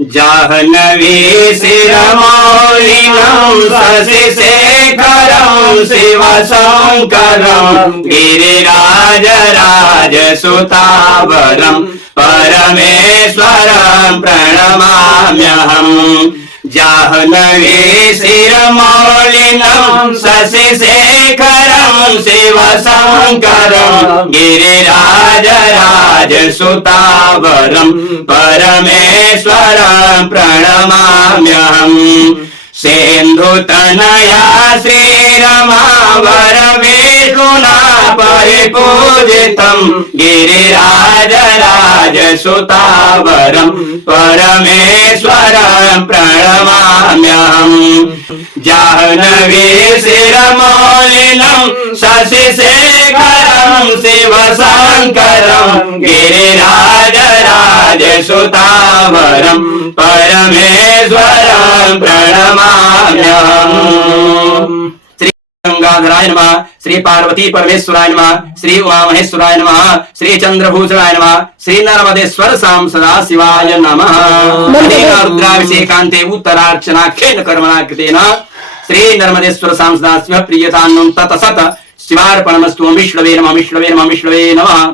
जाह्नवी शिरमौलिनं शशिशेखरं शिवशङ्करं गिरिराजराजसुतावरं परमेश्वरं प्रणमाम्यहम् जाह्नवी शिरमौलिनं शशिशेखरं शिवशङ्करं गिरिराजराजसुतावरं परमेश्वरं प्रणमाम्यहम् सेन्धुतनया श्रीरमावरविष्णुना परिपूजितं गिरिराजराजसुतावरं परमेश्वरं प्रणमाम्यहम् जाह्नवी शिरमौलिनं शशिशेखरं शिवशङ्करं गिरिराजराजसुतावरं परमेश्वरं प्रणमाम्यहम्। श्री गंगाधराय नमः, श्री पार्वती परमेश्वराय नमः, श्री उमा महेश्वराय नमः, श्री चंद्रभूषणाय नमः, श्री नर्मदेश्वर साम सदा शिवाय नमः। रुद्राभिषेकान्ते उत्तरार्चनाख्येन कर्मणा कृतेन श्री नर्मदेश्वर साम सदा शिव प्रियतान्नं ततसत शिवार्पणमस्तु। विष्णवे नमः, विष्णवे नमः, विष्णवे नमः।